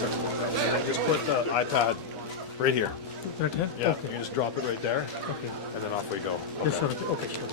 Just put the iPad right here. Right here? Yeah, Okay. you just drop it right there, Okay. and then off we go. Yes, sir. Okay, sure.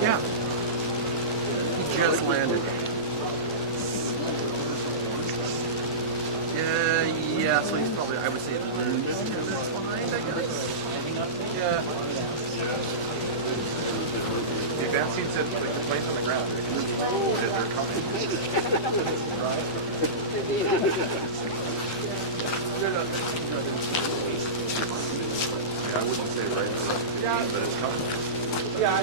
Yeah. He just landed. Yeah, so he's probably, I would say, 10 minutes behind, I guess. Yeah. The advance team said, like, the plane's on the ground. They're coming. Yeah, I wouldn't say right now, but it's coming. Yeah, I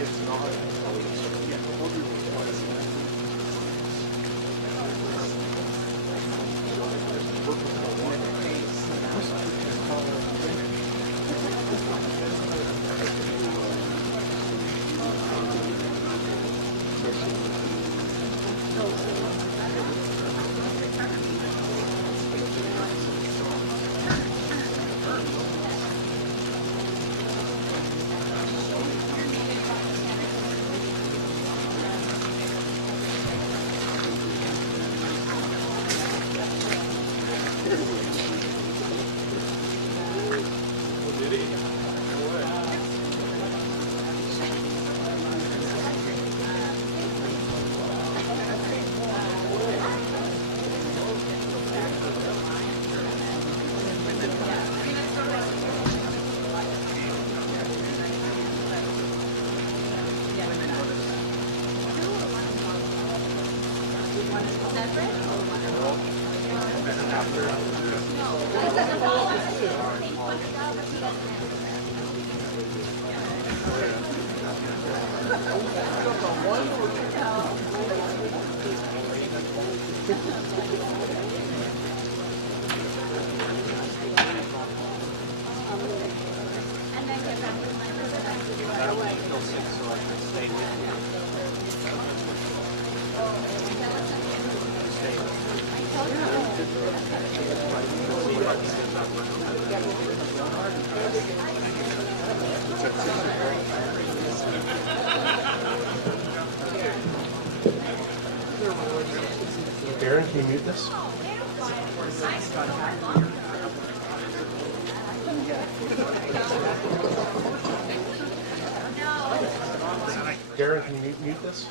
It's not. Aaron, can you mute this? Darren, can you mute this?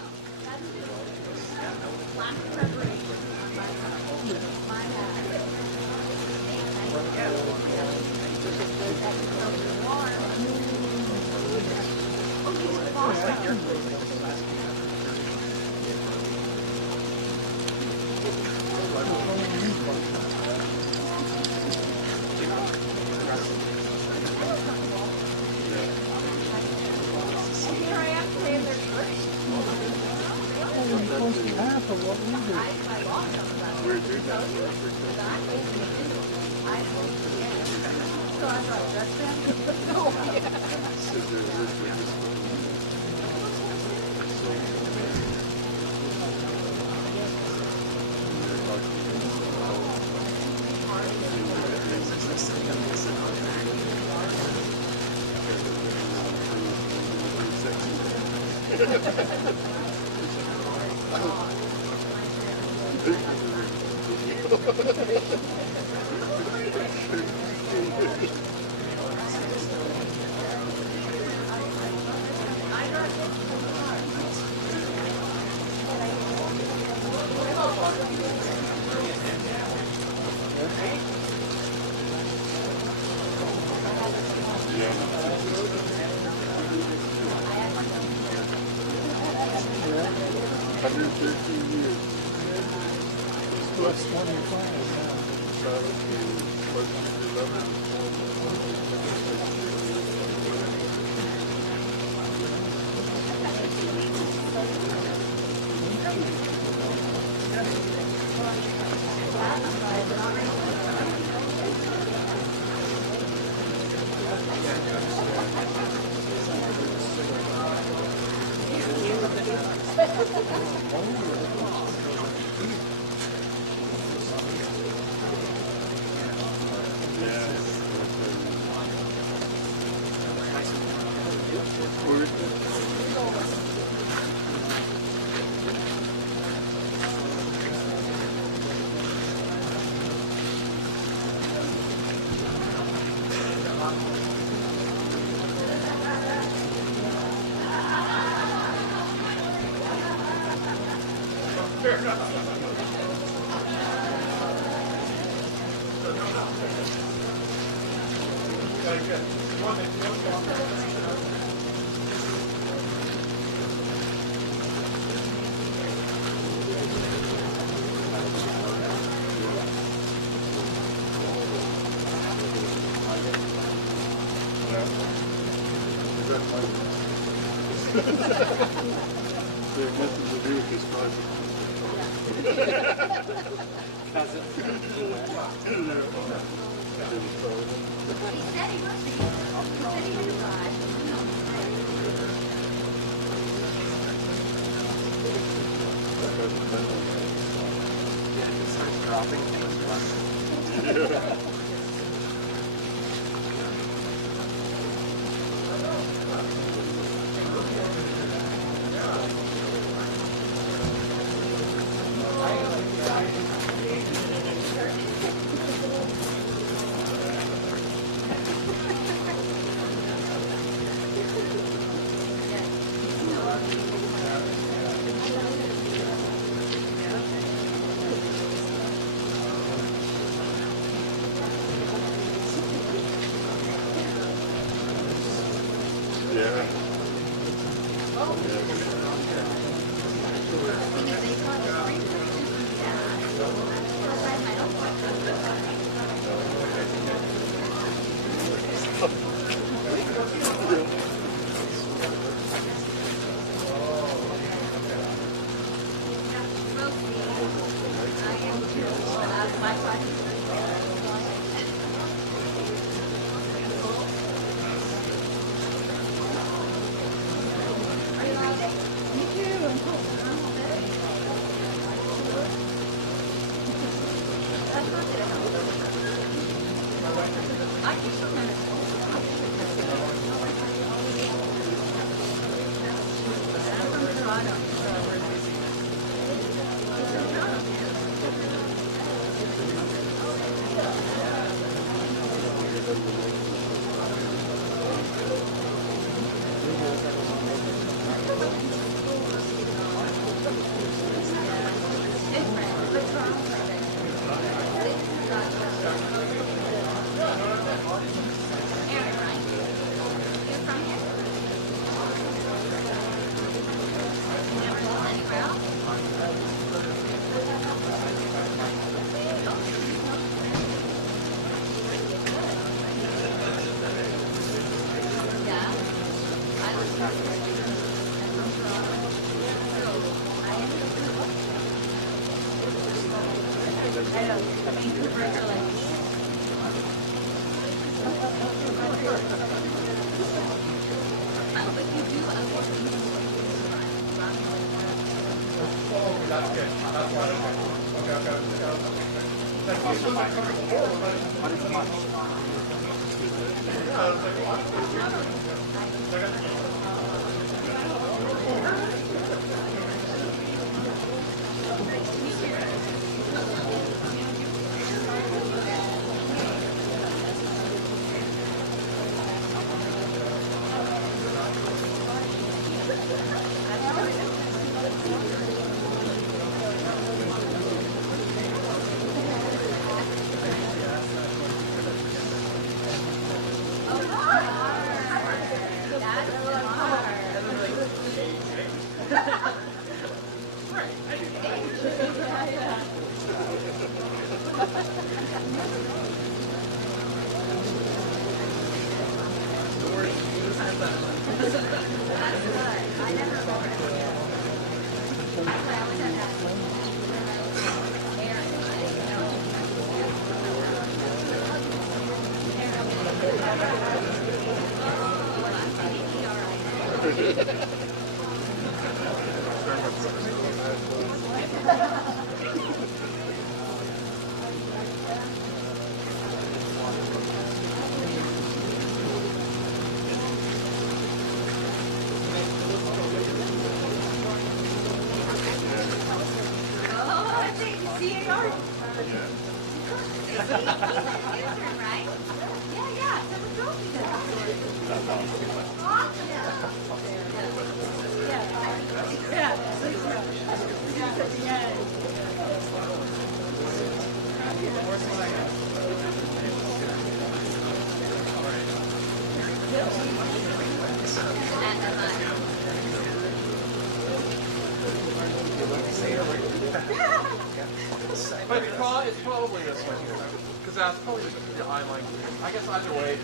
But it's probably this one here. Because that's probably the eye line. I guess either way,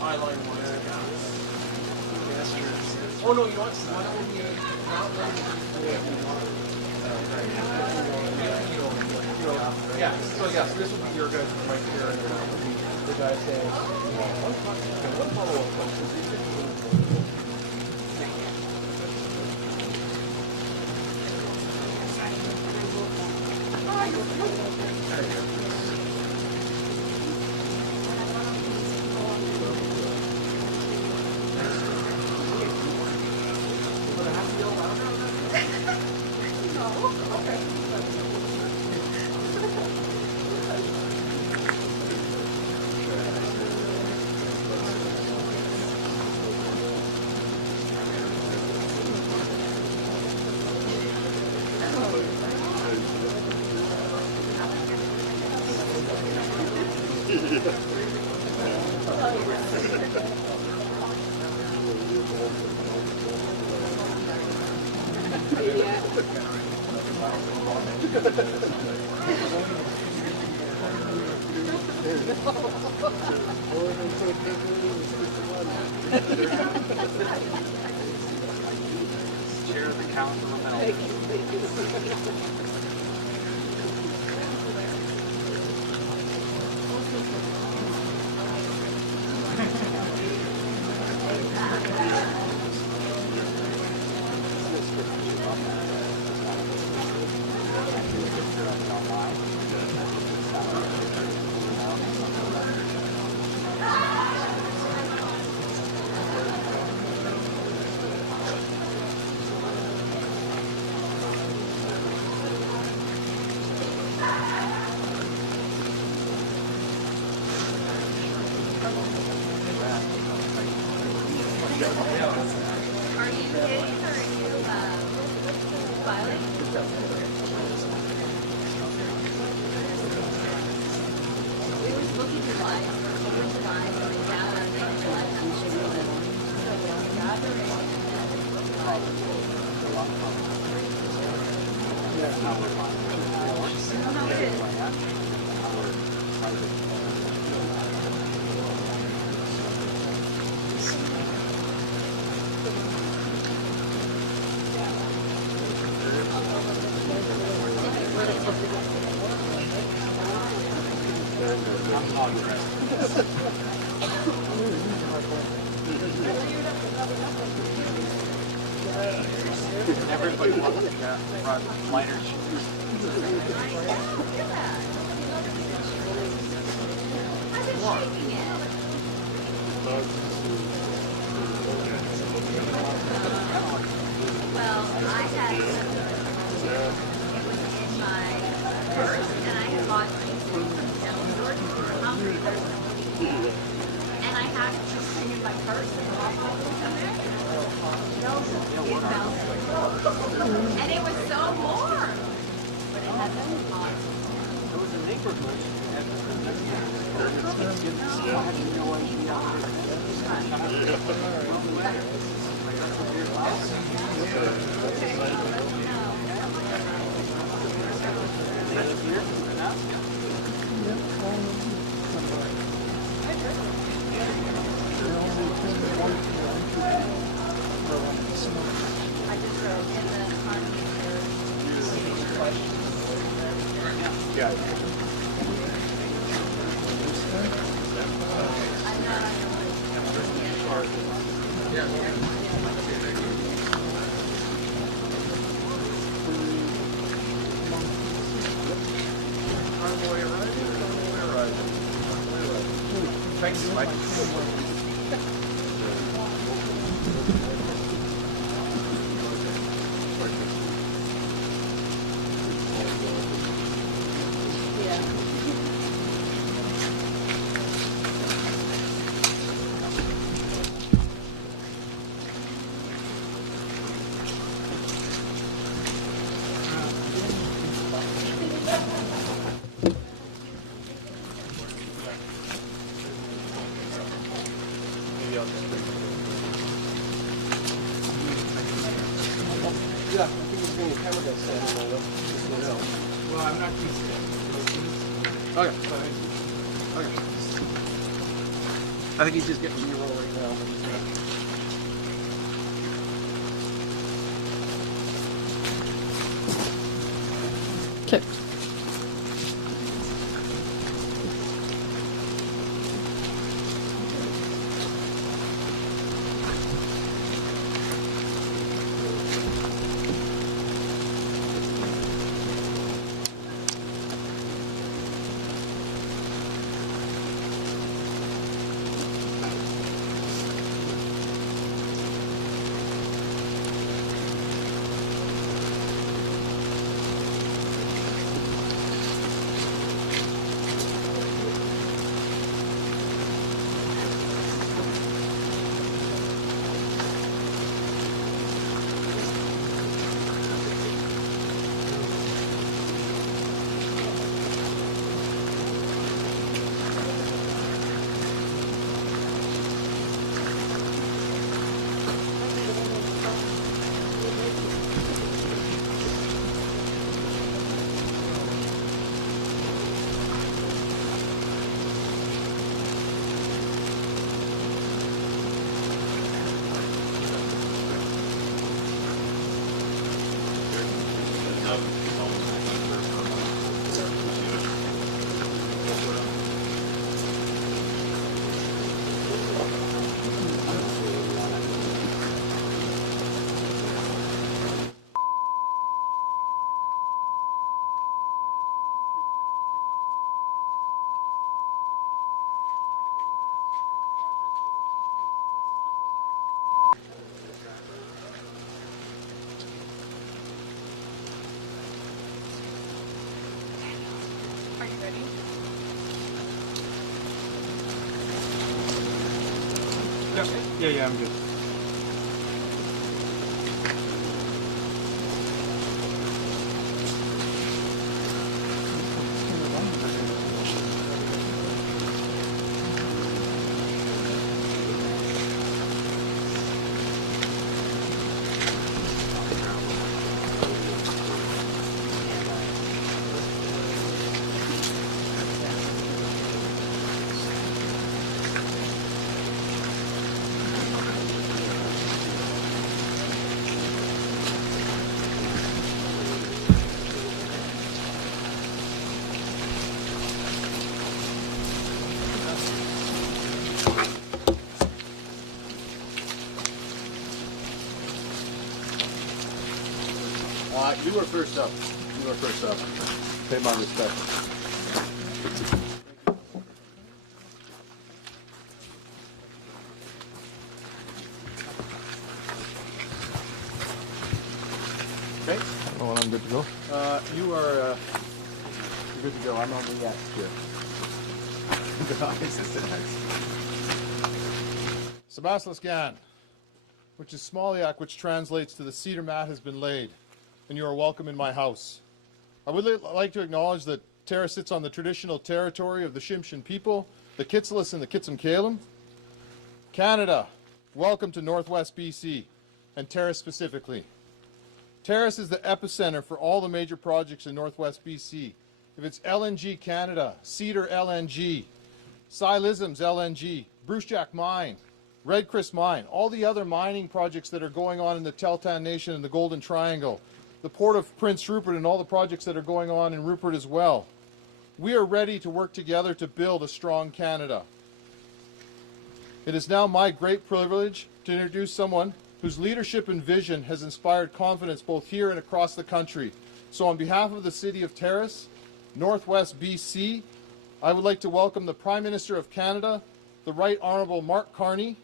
eye line one. Oh no, you know what? Why don't we not let yeah, so this would be your guys' right here, and then the guy saying, one follow-up question. Chair of the council. Thank you. you hitting or are you filing? We were supposed to do live, we went to live, and then gather, and then realized that we should do it. So we'll gather it. How it is. Everybody wants to run lighter shoes. Look at that. I've been shaking it. Well, I had it was in my purse, and I had bought things from down store for hungry. There's no one to eat. And I had it just sitting in my purse, and the waffle was in there. And it was so warm. But it had that hot. There was a neighborhood. I just wrote in the Carney Yeah. I'm not on your Thanks, Mike. Yeah, I think he's being camera guy standing there. Well, I'm not used to it. Okay. Okay. I think he's just getting B-roll right now. Okay. Are you ready? Yeah, I'm good. You were first up. You were first up. Pay my respect. Okay. Oh, I'm good to go. You are good to go. I'm on the yes here. Sebaslasgan, which is Smolyak, which translates to the cedar mat has been laid, and you are welcome in my house. I would like to acknowledge that Terrace sits on the traditional territory of the Tsimshian people, the Kitsillas and the Kitsimkalim. Canada, welcome to Northwest BC, and Terrace specifically. Terrace is the epicenter for all the major projects in Northwest BC. If it's LNG Canada, Cedar LNG, Silism's LNG, Bruce Jack Mine, Red Chris Mine, all the other mining projects that are going on in the Tahltan Nation and the Golden Triangle, the Port of Prince Rupert and all the projects that are going on in Rupert as well. We are ready to work together to build a strong Canada. It is now my great privilege to introduce someone whose leadership and vision has inspired confidence both here and across the country. So on behalf of the City of Terrace, Northwest BC, I would like to welcome the Prime Minister of Canada, the Right Honourable Mark Carney.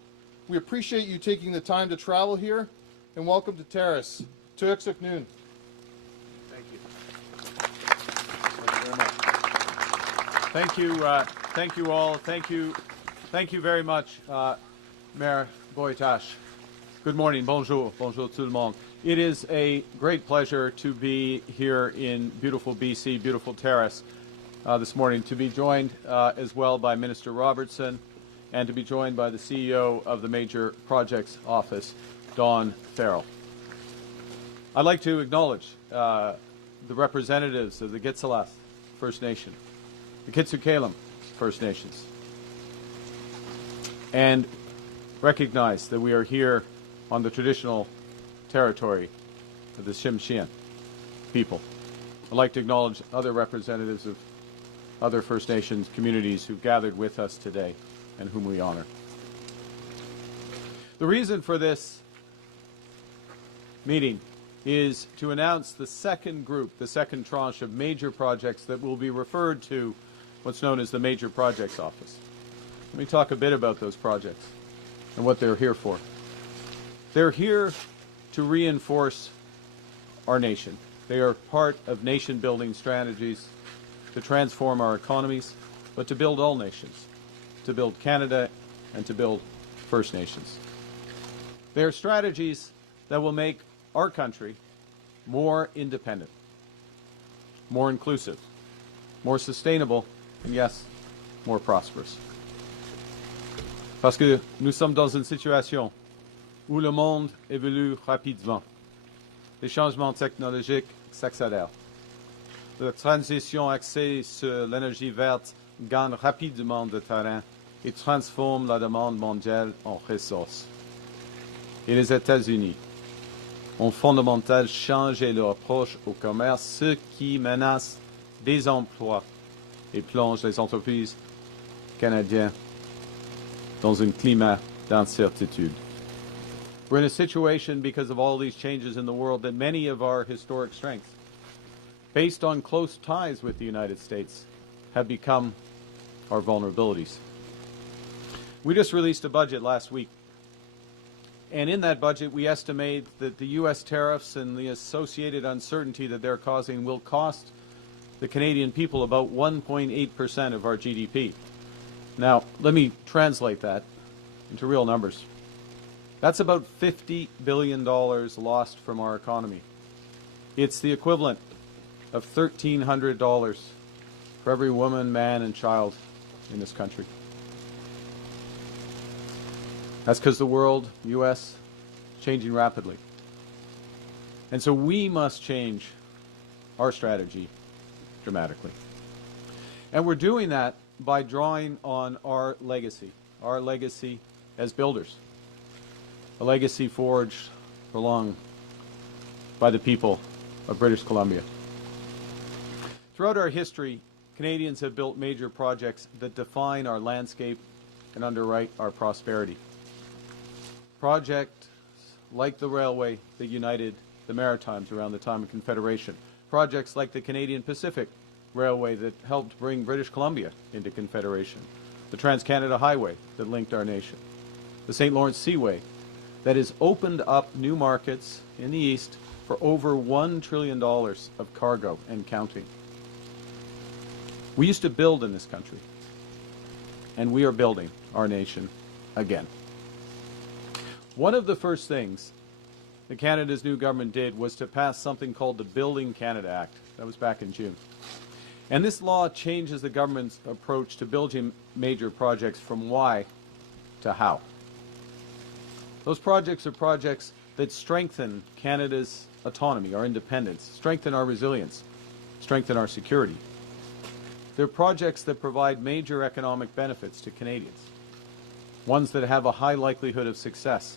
We appreciate you taking the time to travel here, and welcome to Terrace. Tuiksuk Noon. Thank you. Thank you all. Thank you very much, Mayor Boytash. Good morning. Bonjour. Bonjour tout le monde. It is a great pleasure to be here in beautiful BC, beautiful Terrace this morning, to be joined as well by Minister Robertson and to be joined by the CEO of the Major Projects Office, Dawn Farrell. I'd like to acknowledge the representatives of the Gitzilas First Nation, the Kitsukalim First Nations, and recognize that we are here on the traditional territory of the Tsimshian people. I'd like to acknowledge other representatives of other First Nations communities who've gathered with us today and whom we honor. The reason for this meeting is to announce the second group, the second tranche of major projects that will be referred to what's known as the Major Projects Office. Let me talk a bit about those projects and what they're here for. They're here to reinforce our nation. They are part of nation-building strategies to transform our economies, but to build all nations, to build Canada and to build First Nations. They are strategies that will make our country more independent, more inclusive, more sustainable, and yes, more prosperous. Parce que nous sommes dans une situation où le monde évolue rapidement. Les changements technologiques s'accélèrent. La transition axée sur l'énergie verte gagne rapidement de terrain et transforme la demande mondiale en ressources. Et les États-Unis ont fondamentalement changé leur approche au commerce, ce qui menace des emplois et plonge les entreprises canadiennes dans un climat d'incertitude. We're in a situation, because of all these changes in the world, that many of our historic strengths, based on close ties with the United States, have become our vulnerabilities. We just released a budget last week, and in that budget we estimate that the U.S. tariffs and the associated uncertainty that they're causing will cost the Canadian people about 1.8% of our GDP. Now, let me translate that into real numbers. That's about $50 billion lost from our economy. It's the equivalent of $1,300 for every woman, man, and child in this country. That's because the world, U.S., changing rapidly. And so we must change our strategy dramatically. And we're doing that by drawing on our legacy as builders. A legacy forged for long by the people of British Columbia. Throughout our history, Canadians have built major projects that define our landscape and underwrite our prosperity. Projects like the railway that united the Maritimes around the time of Confederation. Projects like the Canadian Pacific Railway that helped bring British Columbia into Confederation. The Trans-Canada Highway that linked our nation. The St. Lawrence Seaway that has opened up new markets in the East for over $1 trillion of cargo and counting. We used to build in this country, and we are building our nation again. One of the first things that Canada's new government did was to pass something called the Building Canada Act. That was back in June. And this law changes the government's approach to building major projects from why to how. Those projects are projects that strengthen Canada's autonomy, our independence, strengthen our resilience, strengthen our security. They're projects that provide major economic benefits to Canadians, ones that have a high likelihood of success.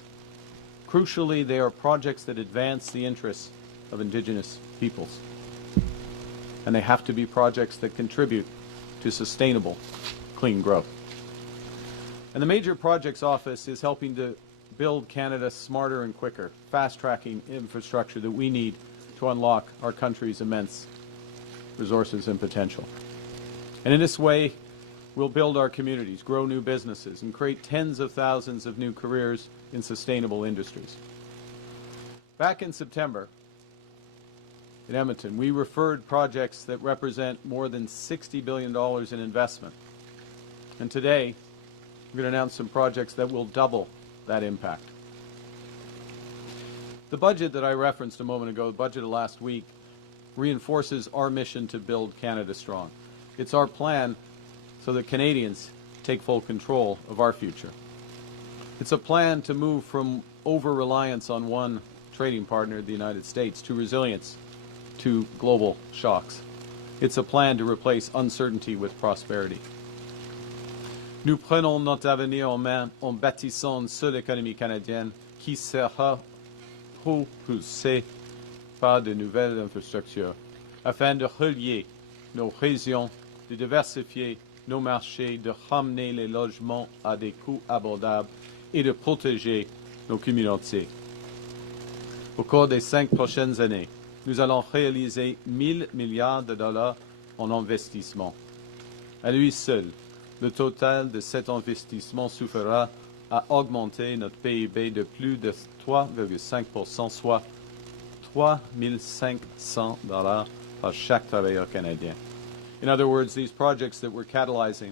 Crucially, they are projects that advance the interests of Indigenous peoples. And they have to be projects that contribute to sustainable, clean growth. And the Major Projects Office is helping to build Canada smarter and quicker, fast-tracking infrastructure that we need to unlock our country's immense resources and potential. And in this way, we'll build our communities, grow new businesses, and create tens of thousands of new careers in sustainable industries. Back in September, in Edmonton, we referred projects that represent more than $60 billion in investment. And today, we're going to announce some projects that will double that impact. The budget that I referenced a moment ago, the budget of last week, reinforces our mission to build Canada strong. It's our plan so that Canadians take full control of our future. It's a plan to move from over-reliance on one trading partner, the United States, to resilience to global shocks. It's a plan to replace uncertainty with prosperity. Nous prenons notre avenir en main en bâtissant une seule économie canadienne qui sera propulsée par de nouvelles infrastructures afin de relier nos régions, de diversifier nos marchés, de ramener les logements à des coûts abordables et de protéger nos communautés. Au cours des 5 prochaines années, nous allons réaliser 1 000 milliards de dollars en investissement. À lui seul, le total de cet investissement suffira à augmenter notre PIB de plus de 3,5%, soit 3 500 dollars par chaque travailleur canadien. In other words, these projects that we're catalyzing,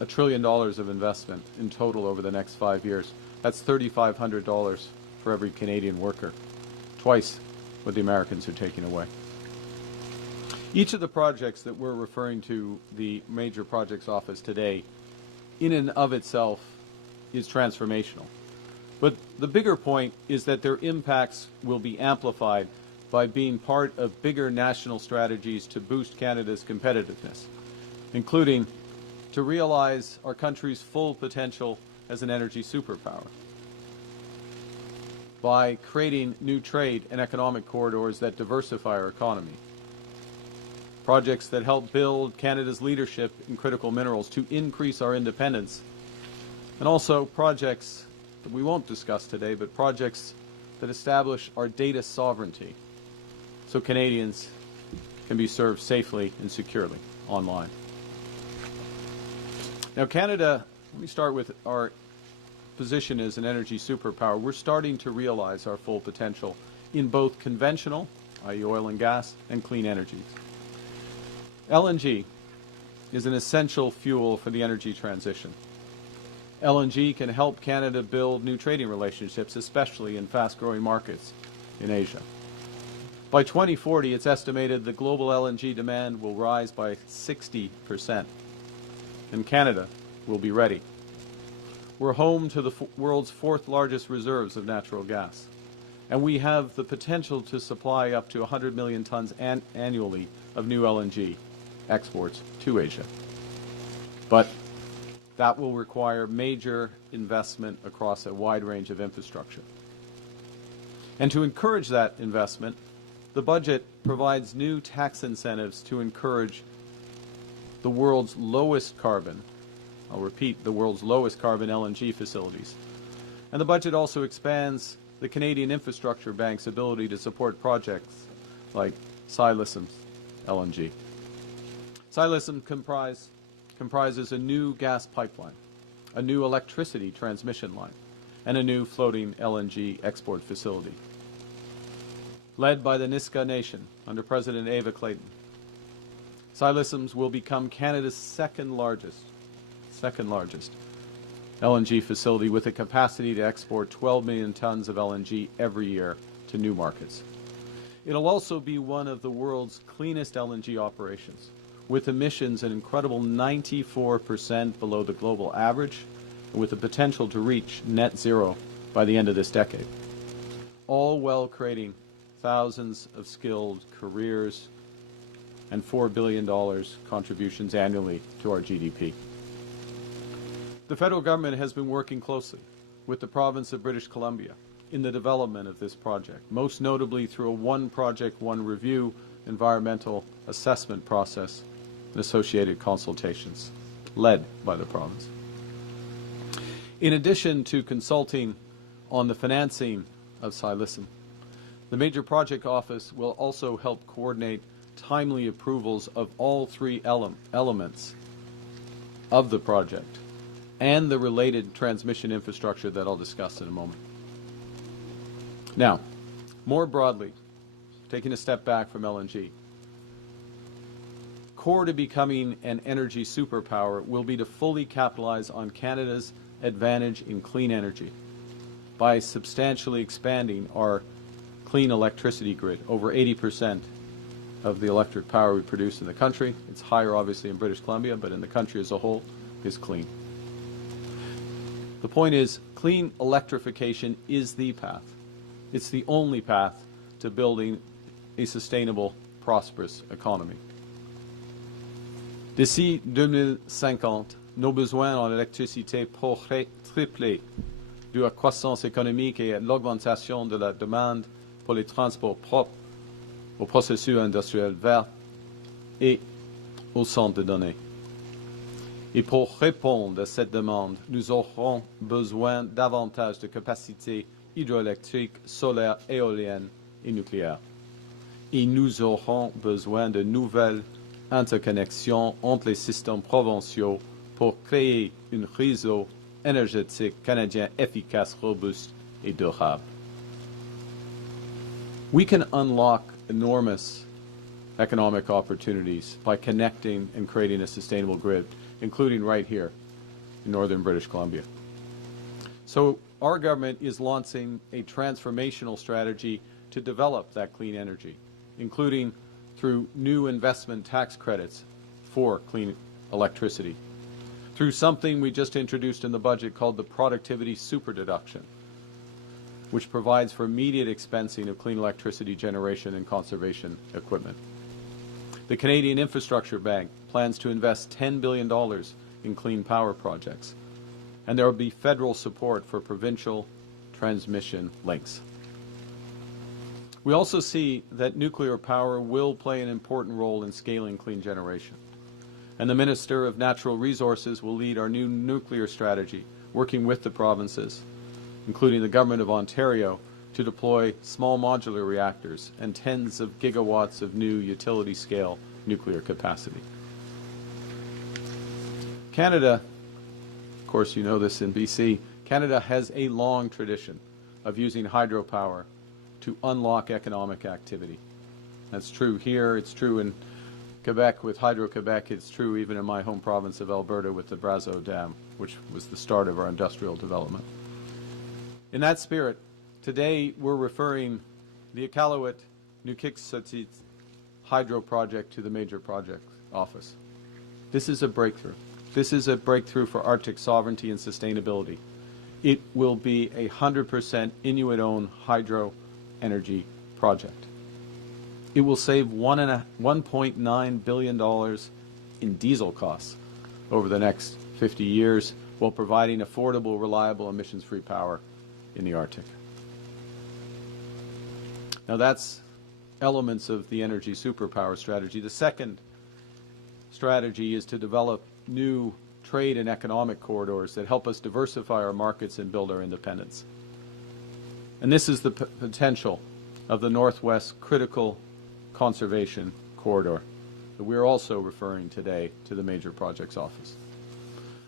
$1 trillion of investment in total over the next 5 years. That's $3,500 for every Canadian worker, twice what the Americans are taking away. Each of the projects that we're referring to the Major Projects Office today, in and of itself, is transformational. But the bigger point is that their impacts will be amplified by being part of bigger national strategies to boost Canada's competitiveness, including to realize our country's full potential as an energy superpower, by creating new trade and economic corridors that diversify our economy, projects that help build Canada's leadership in critical minerals to increase our independence, and also projects that we won't discuss today, but projects that establish our data sovereignty so Canadians can be served safely and securely online. Now, Canada, let me start with our position as an energy superpower. We're starting to realize our full potential in both conventional, i.e. oil and gas, and clean energies. LNG is an essential fuel for the energy transition. LNG can help Canada build new trading relationships, especially in fast-growing markets in Asia. By 2040, it's estimated that global LNG demand will rise by 60%, and Canada will be ready. We're home to the world's 4th largest reserves of natural gas, and we have the potential to supply up to 100 million tons annually of new LNG exports to Asia. But that will require major investment across a wide range of infrastructure. And to encourage that investment, the budget provides new tax incentives to encourage the world's lowest carbon, I'll repeat, the world's lowest carbon LNG facilities. And the budget also expands the Canadian Infrastructure Bank's ability to support projects like Silisum's LNG. Silisum comprises a new gas pipeline, a new electricity transmission line, and a new floating LNG export facility. Led by the Nisga'a Nation under President Ava Clayton, Silisums will become Canada's second largest LNG facility with a capacity to export 12 million tons of LNG every year to new markets. It'll also be one of the world's cleanest LNG operations, with emissions an incredible 94% below the global average, and with the potential to reach net zero by the end of this decade, all while creating thousands of skilled careers and $4 billion contributions annually to our GDP. The federal government has been working closely with the province of British Columbia in the development of this project, most notably through a one project, one review environmental assessment process and associated consultations led by the province. In addition to consulting on the financing of Silisum, the Major Project Office will also help coordinate timely approvals of all three elements of the project and the related transmission infrastructure that I'll discuss in a moment. Now, more broadly, taking a step back from LNG, core to becoming an energy superpower will be to fully capitalize on Canada's advantage in clean energy by substantially expanding our clean electricity grid. Over 80% of the electric power we produce in the country, it's higher obviously in British Columbia, but in the country as a whole, is clean. The point is, clean electrification is the path. It's the only path to building a sustainable, prosperous economy. D'ici 2050, nos besoins en électricité pourraient tripler due à la croissance économique et à l'augmentation de la demande pour les transports propres, aux processus industriels verts et aux centres de données. Et pour répondre à cette demande, nous aurons besoin davantage de capacités hydroélectriques, solaires, éoliennes et nucléaires. Et nous aurons besoin de nouvelles interconnexions entre les systèmes provinciaux pour créer un réseau énergétique canadien efficace, robuste et durable. We can unlock enormous economic opportunities by connecting and creating a sustainable grid, including right here in northern British Columbia. So our government is launching a transformational strategy to develop that clean energy, including through new investment tax credits for clean electricity, through something we just introduced in the budget called the Productivity Super Deduction, which provides for immediate expensing of clean electricity generation and conservation equipment. The Canadian Infrastructure Bank plans to invest $10 billion in clean power projects, and there will be federal support for provincial transmission links. We also see that nuclear power will play an important role in scaling clean generation, and the Minister of Natural Resources will lead our new nuclear strategy, working with the provinces, including the Government of Ontario, to deploy small modular reactors and tens of gigawatts of new utility-scale nuclear capacity. Canada, of course you know this in BC, Canada has a long tradition of using hydropower to unlock economic activity. That's true here, it's true in Quebec with Hydro-Quebec, it's true even in my home province of Alberta with the Brazeau Dam, which was the start of our industrial development. In that spirit, today we're referring the Iqaluit Nuqiqsutit hydro project to the Major Project Office. This is a breakthrough. This is a breakthrough for Arctic sovereignty and sustainability. It will be a 100% Inuit-owned hydro energy project. It will save $1.9 billion in diesel costs over the next 50 years while providing affordable, reliable, emissions-free power in the Arctic. Now that's elements of the energy superpower strategy. The second strategy is to develop new trade and economic corridors that help us diversify our markets and build our independence. And this is the potential of the Northwest Critical Conservation Corridor that we're also referring today to the Major Projects Office.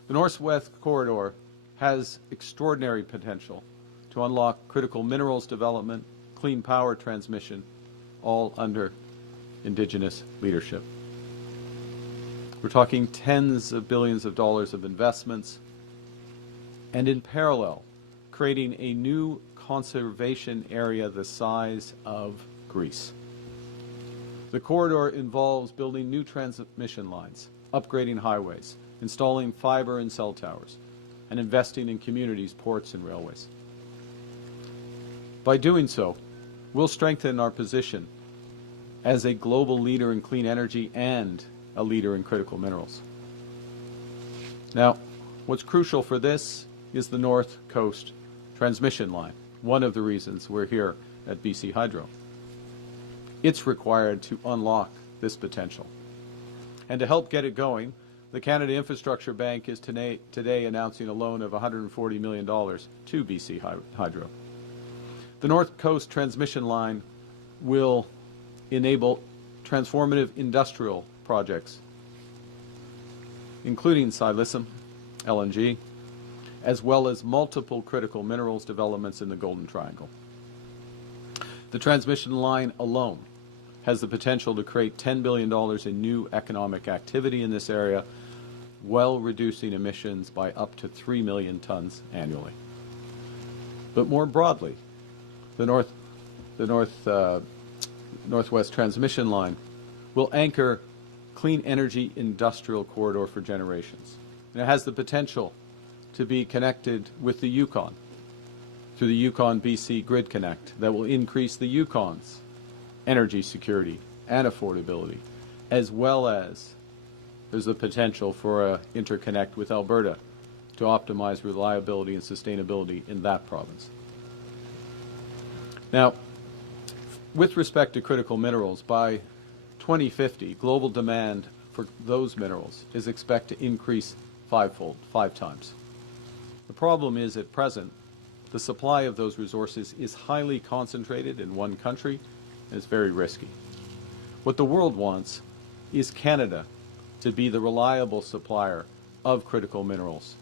The Northwest Corridor has extraordinary potential to unlock critical minerals development, clean power transmission, all under Indigenous leadership. We're talking tens of billions of dollars of investments, and in parallel, creating a new conservation area the size of Greece. The corridor involves building new transmission lines, upgrading highways, installing fiber and cell towers, and investing in communities, ports, and railways. By doing so, we'll strengthen our position as a global leader in clean energy and a leader in critical minerals. Now, what's crucial for this is the North Coast transmission line, one of the reasons we're here at BC Hydro. It's required to unlock this potential. And to help get it going, the Canada Infrastructure Bank is today announcing a loan of $140 million to BC Hydro. The North Coast transmission line will enable transformative industrial projects, including silicium, LNG, as well as multiple critical minerals developments in the Golden Triangle. The transmission line alone has the potential to create $10 billion in new economic activity in this area, while reducing emissions by up to 3 million tons annually. But more broadly, the Northwest Transmission Line will anchor clean energy industrial corridor for generations. And it has the potential to be connected with the Yukon through the Yukon-BC Grid Connect that will increase the Yukon's energy security and affordability, as well as there's the potential for an interconnect with Alberta to optimize reliability and sustainability in that province. Now, with respect to critical minerals, by 2050, global demand for those minerals is expected to increase fivefold, 5 times. The problem is, at present, the supply of those resources is highly concentrated in one country, and it's very risky. What the world wants is Canada to be the reliable supplier of critical minerals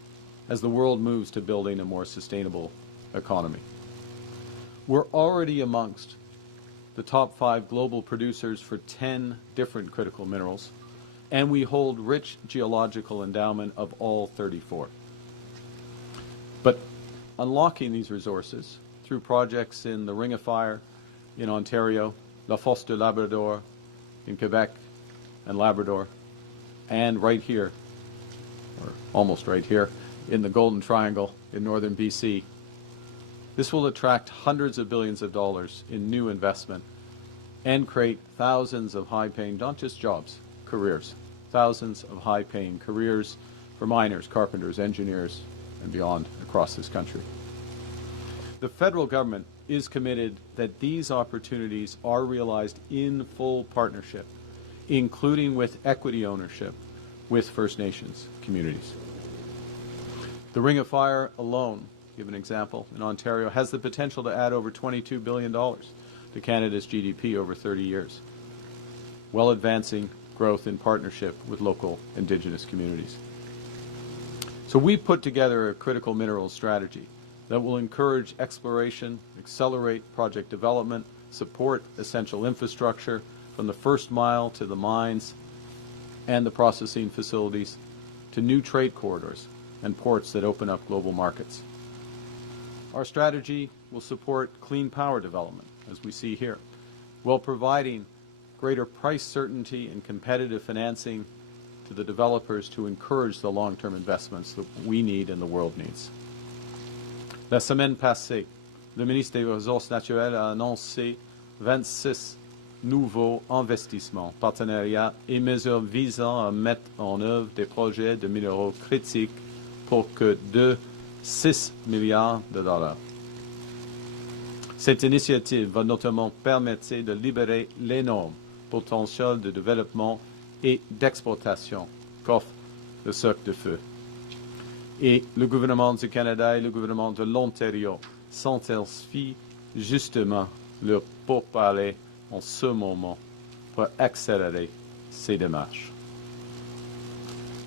as the world moves to building a more sustainable economy. We're already amongst the top 5 global producers for 10 different critical minerals, and we hold rich geological endowment of all 34. But unlocking these resources through projects in the Ring of Fire in Ontario, La Fosse de Labrador in Quebec and Labrador, and right here, or almost right here, in the Golden Triangle in northern BC, this will attract hundreds of billions of dollars in new investment and create thousands of high-paying, not just jobs, careers, thousands of high-paying careers for miners, carpenters, engineers, and beyond across this country. The federal government is committed that these opportunities are realized in full partnership, including with equity ownership with First Nations communities. The Ring of Fire alone, to give an example, in Ontario, has the potential to add over $22 billion to Canada's GDP over 30 years, while advancing growth in partnership with local Indigenous communities. So we put together a critical minerals strategy that will encourage exploration, accelerate project development, support essential infrastructure from the first mile to the mines and the processing facilities to new trade corridors and ports that open up global markets. Our strategy will support clean power development, as we see here, while providing greater price certainty and competitive financing to the developers to encourage the long-term investments that we need and the world needs. La semaine passée, le ministre des Ressources naturelles a annoncé 26 nouveaux investissements, partenariats et mesures visant à mettre en œuvre des projets de minéraux critiques pour que de 6 milliards de dollars. Cette initiative va notamment permettre de libérer l'énorme potentiel de développement et d'exploitation qu'offre le cercle de feu. Et le gouvernement du Canada et le gouvernement de l'Ontario s'intensifient justement leur pourparlers en ce moment pour accélérer ces démarches.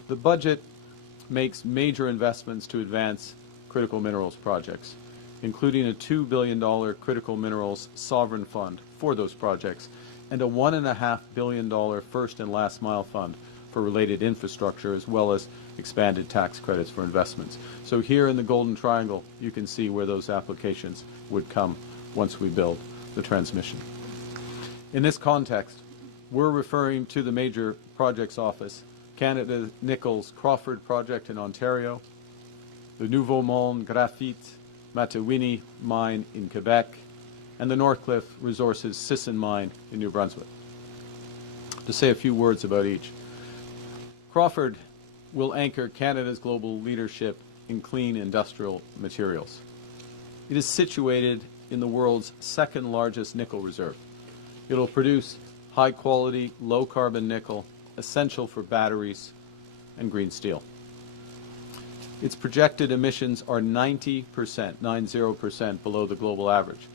The budget makes major investments to advance critical minerals projects, including a $2 billion critical minerals sovereign fund for those projects and a $1.5 billion first and last mile fund for related infrastructure, as well as expanded tax credits for investments. So here in the Golden Triangle, you can see where those applications would come once we build the transmission. In this context, we're referring to the Major Projects Office, Canada Nickel's Crawford project in Ontario, the Nouveau Monde Graphite Matawini mine in Quebec, and the Northcliffe Resources Sisson mine in New Brunswick. To say a few words about each. Crawford will anchor Canada's global leadership in clean industrial materials. It is situated in the world's second largest nickel reserve. It will produce high quality, low carbon nickel, essential for batteries and green steel. Its projected emissions are 90% below the global average,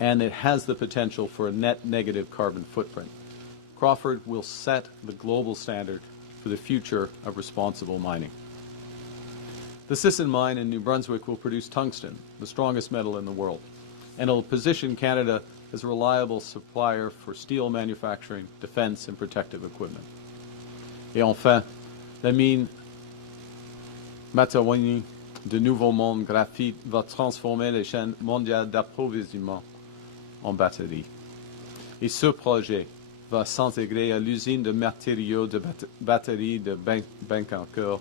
and it has the potential for a net negative carbon footprint. Crawford will set the global standard for the future of responsible mining. The Sisson mine in New Brunswick will produce tungsten, the strongest metal in the world, and it will position Canada as a reliable supplier for steel manufacturing, defense, and protective equipment. Et enfin, la mine Matawini de Nouveau Monde Graphite va transformer les chaînes mondiales d'approvisionnement en batteries. Et ce projet va s'intégrer à l'usine de matériaux de batterie de Bécancour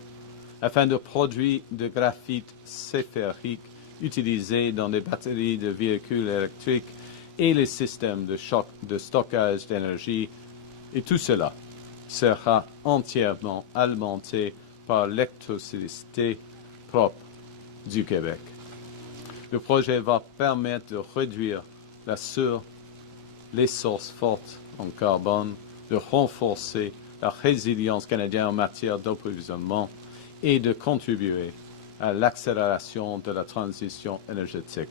afin de produire de graphite sphérique utilisé dans les batteries de véhicules électriques et les systèmes de stockage d'énergie, et tout cela sera entièrement alimenté par l'électricité propre du Québec. Le projet va permettre de réduire les sources fortes en carbone, de renforcer la résilience canadienne en matière d'approvisionnement et de contribuer à l'accélération de la transition énergétique.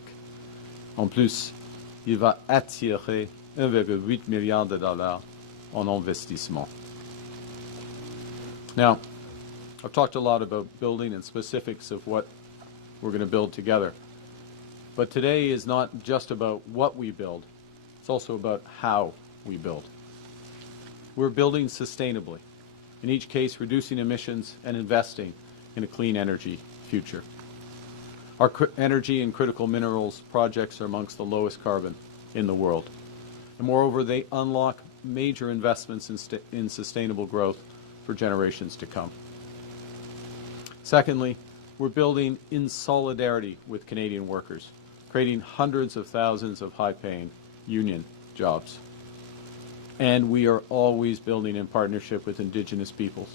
En plus, il va attirer 1,8 milliard de dollars en investissement. Now, I've talked a lot about building and specifics of what we're going to build together. But today is not just about what we build, it's also about how we build. We're building sustainably, in each case reducing emissions and investing in a clean energy future. Our energy and critical minerals projects are amongst the lowest carbon in the world. And moreover, they unlock major investments in sustainable growth for generations to come. Secondly, we're building in solidarity with Canadian workers, creating hundreds of thousands of high-paying union jobs. And we are always building in partnership with Indigenous peoples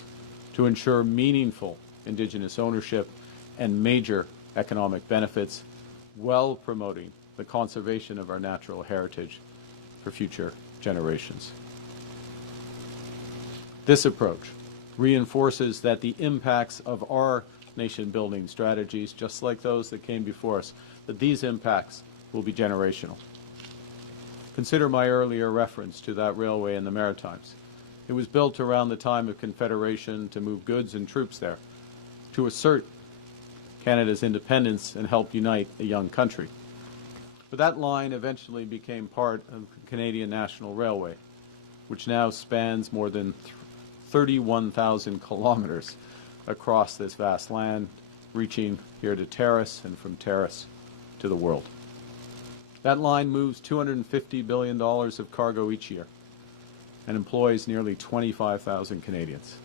to ensure meaningful Indigenous ownership and major economic benefits, while promoting the conservation of our natural heritage for future generations. This approach reinforces that the impacts of our nation-building strategies, just like those that came before us, that these impacts will be generational. Consider my earlier reference to that railway in the Maritimes. It was built around the time of Confederation to move goods and troops there, to assert Canada's independence and help unite a young country. But that line eventually became part of the Canadian National Railway, which now spans more than 31,000 kilometers across this vast land, reaching here to Terrace and from Terrace to the world. That line moves $250 billion of cargo each year and employs nearly 25,000 Canadians.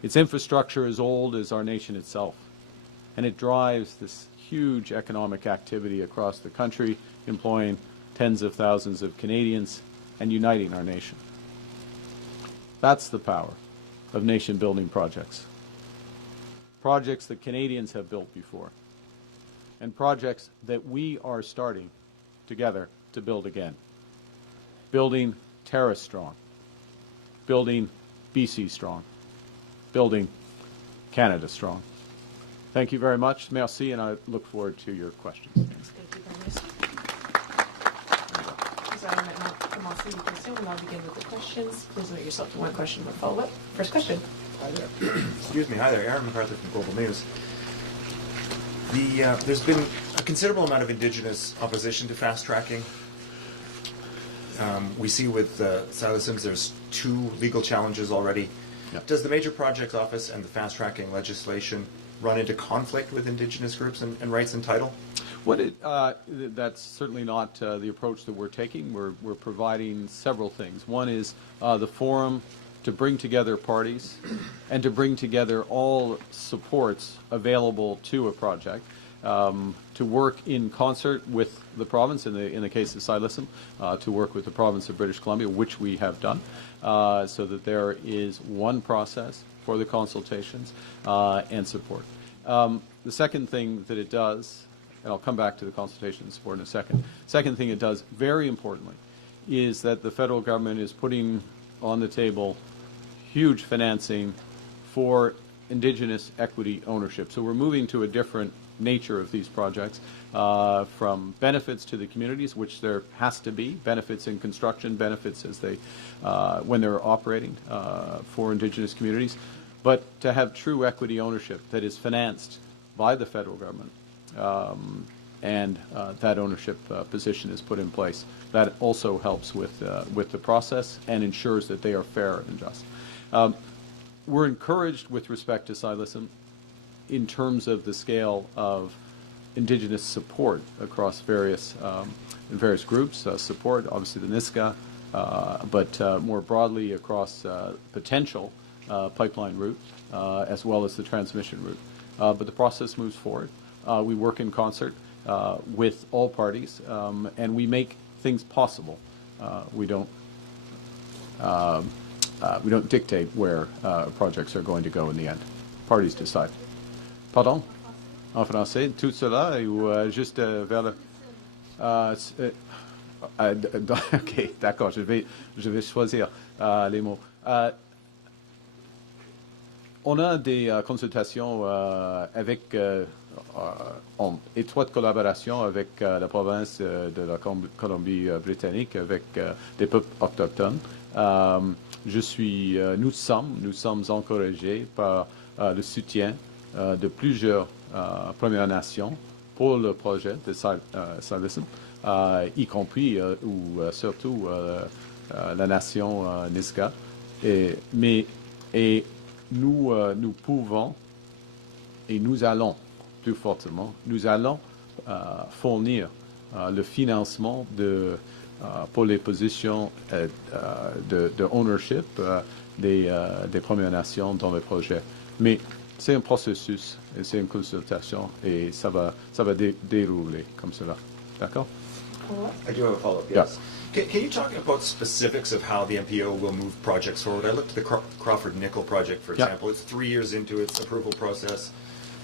Its infrastructure is old as our nation itself, and it drives this huge economic activity across the country, employing tens of thousands of Canadians and uniting our nation. That's the power of nation-building projects. Projects that Canadians have built before, and projects that we are starting together to build again. Building Terrace strong, building BC strong, building Canada strong. Thank you very much. Merci, and I look forward to your questions. Thank you very you consume, and I'll begin with the questions. Please limit yourself to one question with follow-up. First question. Hi there. Excuse me. Hi there. Aaron MacArthur from Global News. There's been a considerable amount of Indigenous opposition to fast tracking. We see with Silas Sims there's 2 legal challenges already. Yep. Does the Major Projects Office and the fast tracking legislation run into conflict with Indigenous groups and rights and title? That's certainly not the approach that we're taking. We're providing several things. One is the forum to bring together parties and to bring together all supports available to a project, to work in concert with the province, in the case of Silasm, to work with the province of British Columbia, which we have done, so that there is one process for the consultations and support. The second thing that it does, and I'll come back to the consultation and support in a second, second thing it does, very importantly, is that the federal government is putting on the table huge financing for Indigenous equity ownership. So we're moving to a different nature of these projects, from benefits to the communities, which there has to be, benefits in construction, benefits as they, when they're operating for Indigenous communities, but to have true equity ownership that is financed by the federal government, and that ownership position is put in place. That also helps with the process and ensures that they are fair and just. We're encouraged with respect to Silasm in terms of the scale of Indigenous support across various groups, support, obviously the Niska, but more broadly across potential pipeline route, as well as the transmission route. But the process moves forward. We work in concert with all parties, and we make things possible. We don't dictate where projects are going to go in the end. Parties decide. Pardon? En français, tout cela, ou juste vers le... ok, d'accord, je vais choisir les mots. On a des consultations avec, en étroite collaboration avec la province de la Colombie-Britannique, avec des peuples autochtones. Nous sommes encouragés par le soutien de plusieurs Premières Nations pour le projet de Silasm, y compris ou surtout la nation Niska. Et nous pouvons et nous allons plus fortement, nous allons fournir le financement pour les positions de ownership des Premières Nations dans le projet. Mais c'est un processus, et c'est une consultation, et ça va dérouler comme cela. D'accord? I do have a follow-up, yes. Can you talk about specifics of how the MPO will move projects forward? I looked at the Crawford Nickel project, for example. It's 3 years into its approval process.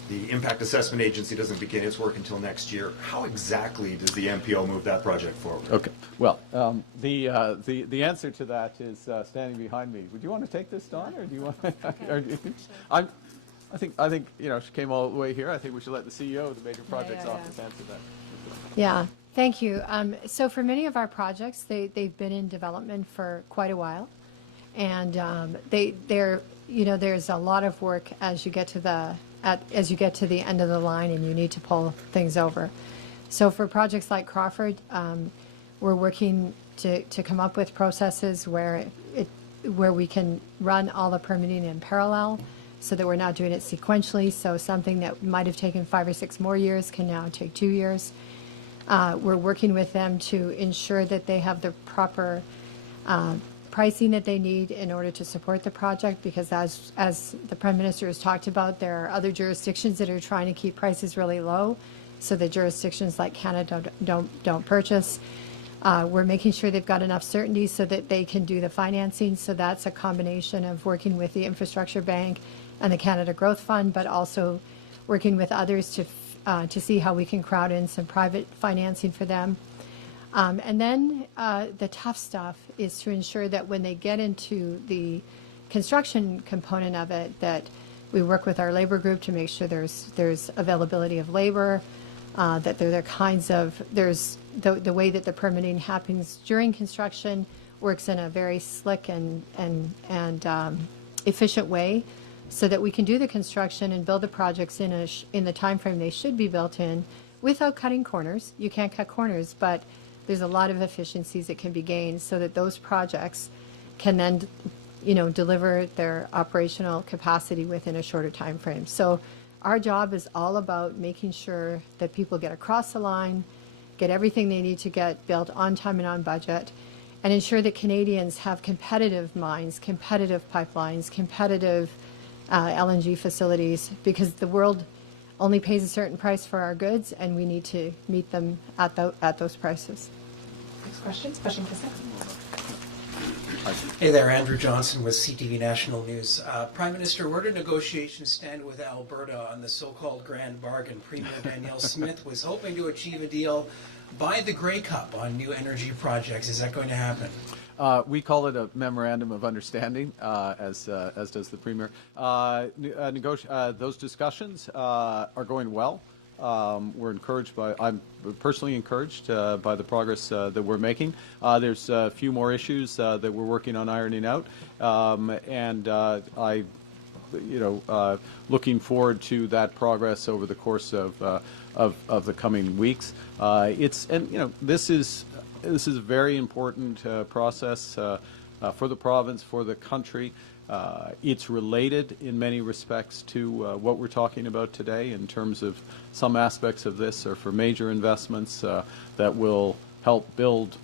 The Impact Assessment Agency doesn't begin its work until next year. How exactly does the MPO move that project forward? Okay. Well, the answer to that is standing behind me. Would you want to take this, Dawn, or do you want? I think she came all the way here. I think we should let the CEO of the Major Projects Office answer that. Yeah, thank you. So for many of our projects, they've been in development for quite a while, and there's a lot of work as you get to the end of the line and you need to pull things over. So for projects like Crawford, we're working to come up with processes where we can run all the permitting in parallel, so that we're not doing it sequentially. So something that might have taken 5 or 6 more years can now take 2 years. We're working with them to ensure that they have the proper pricing that they need in order to support the project, because as the Prime Minister has talked about, there are other jurisdictions that are trying to keep prices really low, so that jurisdictions like Canada don't purchase. We're making sure they've got enough certainty so that they can do the financing. So that's a combination of working with the Infrastructure Bank and the Canada Growth Fund, but also working with others to see how we can crowd in some private financing for them. And then the tough stuff is to ensure that when they get into the construction component of it, that we work with our labor group to make sure there's availability of labor, that there's the way that the permitting happens during construction works in a very slick and efficient way, so that we can do the construction and build the projects in the time frame they should be built in, without cutting corners. You can't cut corners, but there's a lot of efficiencies that can be gained, so that those projects can then, deliver their operational capacity within a shorter time frame. So our job is all about making sure that people get across the line, get everything they need to get built on time and on budget, and ensure that Canadians have competitive mines, competitive pipelines, competitive LNG facilities, because the world only pays a certain price for our goods, and we need to meet them at those prices. Next question, question 6. Hey there, Andrew Johnson with CTV National News. Prime Minister, where do negotiations stand with Alberta on the so-called grand bargain? Premier Danielle Smith was hoping to achieve a deal by the Grey Cup on new energy projects. Is that going to happen? We call it a memorandum of understanding, as does the Premier. Those discussions are going well. I'm personally encouraged by the progress that we're making. There's a few more issues that we're working on ironing out, and looking forward to that progress over the course of the coming weeks. This is a very important process for the province, for the country. It's related in many respects to what we're talking about today, in terms of some aspects of this are for major investments that will help build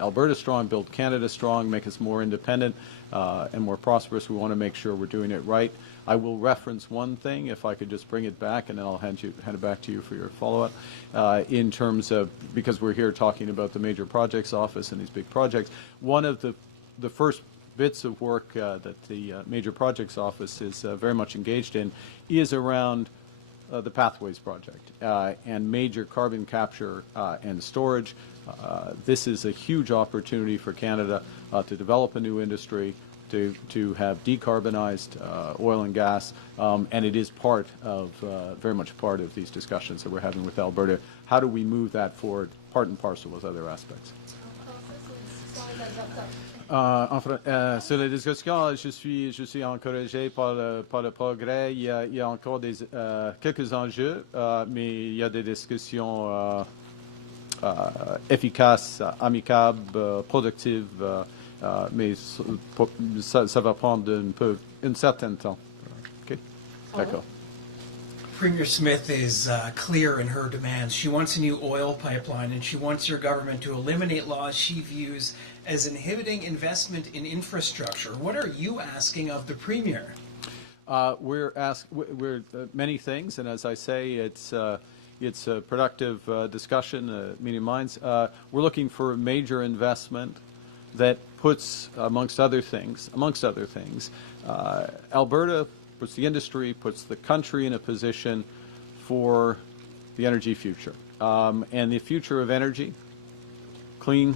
Alberta strong, build Canada strong, make us more independent and more prosperous. We want to make sure we're doing it right. I will reference one thing, if I could just bring it back, and then I'll hand it back to you for your follow-up. In terms of, because we're here talking about the Major Projects Office and these big projects, one of the first bits of work that the Major Projects Office is very much engaged in is around the Pathways project and major carbon capture and storage. This is a huge opportunity for Canada to develop a new industry, to have decarbonized oil and gas, and it is very much part of these discussions that we're having with Alberta. How do we move that forward, part and parcel with other aspects? Sur les discussions, je suis encouragé par le progrès. Il y a encore quelques enjeux, mais il y a des discussions efficaces, amicables, productives, mais ça va prendre un certain temps. Okay? D'accord. Premier Smith is clear in her demands. She wants a new oil pipeline, and she wants your government to eliminate laws she views as inhibiting investment in infrastructure. What are you asking of the Premier? We're many things, and as I say, it's a productive discussion, meeting minds. We're looking for a major investment that puts, amongst other things, Alberta, puts the industry, puts the country in a position for the energy future. And the future of energy, clean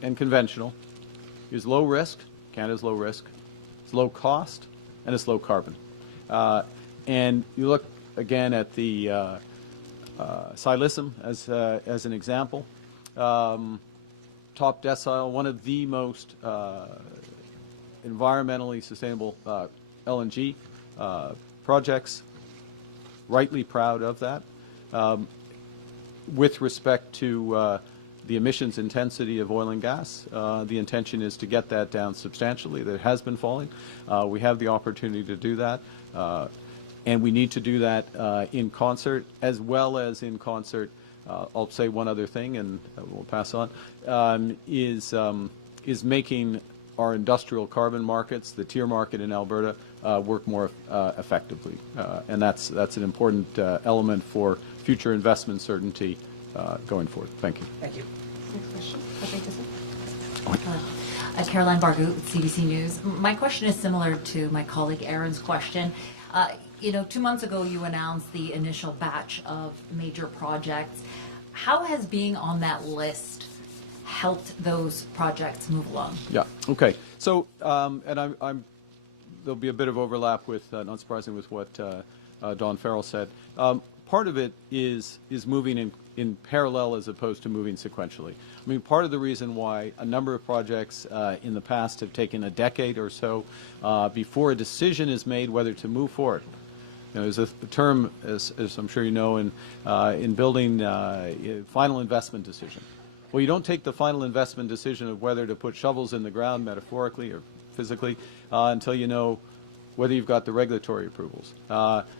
and conventional, is low risk. Canada's low risk. It's low cost, and it's low carbon. And you look again at the Silicim as an example. Top decile, one of the most environmentally sustainable LNG projects. Rightly proud of that. With respect to the emissions intensity of oil and gas, the intention is to get that down substantially. That has been falling. We have the opportunity to do that, and we need to do that in concert, as well as in concert. I'll say one other thing, and we'll pass on. Is making our industrial carbon markets, the tier market in Alberta, work more effectively, and that's an important element for future investment certainty going forward. Thank you. Thank you. Next question. Caroline Bargu with CBC News. My question is similar to my colleague Aaron's question. 2 months ago you announced the initial batch of major projects. How has being on that list helped those projects move along? Yeah. Okay. So, and there'll be a bit of overlap with, not surprising, with what Don Farrell said. Part of it is moving in parallel as opposed to moving sequentially. I mean, part of the reason why a number of projects in the past have taken a decade or so before a decision is made whether to move forward. You know, there's a term, as I'm sure you know, in building, final investment decision. Well, you don't take the final investment decision of whether to put shovels in the ground, metaphorically or physically, until you know whether you've got the regulatory approvals,